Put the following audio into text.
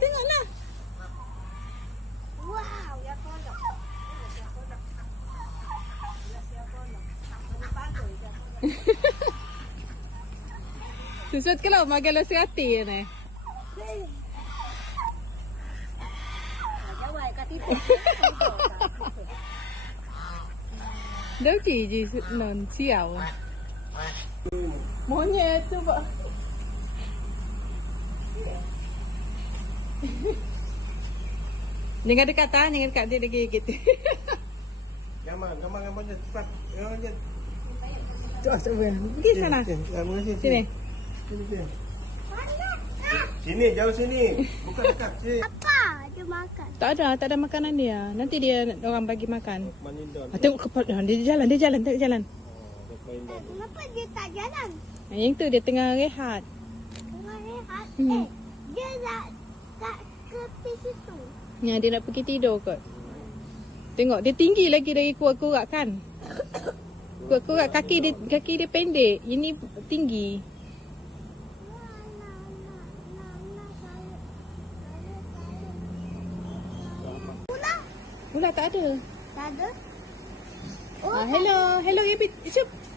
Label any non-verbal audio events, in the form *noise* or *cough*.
tiếng Anh nè Tú sabes que la mamá que lo sea tiene. Sí. Ya voy a catir. Debo chi chi non xiao. Moñe tu va. Dengar dekat tak? Dengar dekat dia lagi gitu. Gambar, gambar gambarnya cepat. Gambarnya. Cepat cepat. Pergi sana. Ke, kasih, sini. sini. Sini. Sini. Sini, jauh sini. Bukan *laughs* dekat. Sini. Apa? Dia makan. Tak ada, tak ada makanan dia. Nanti dia orang bagi makan. Ah, tengok ke, Dia jalan, dia jalan, dia jalan. Dia jalan. Bapa, bapa? Kenapa dia tak jalan? Yang tu dia tengah rehat. Tengah rehat? Hmm. Eh, He. dia tak, tak situ. Yeah, ya, dia nak pergi tidur kot. Tengok, dia tinggi lagi dari kuat-kuat kan? *coughs* kuat-kuat kaki dia, dia, dia kaki dia pendek. Ini tinggi. Oh, nah, nah, nah, nah, Ular Ula, tak ada. Tak ada. Oh, ah, hello, hello Ibit. Cep.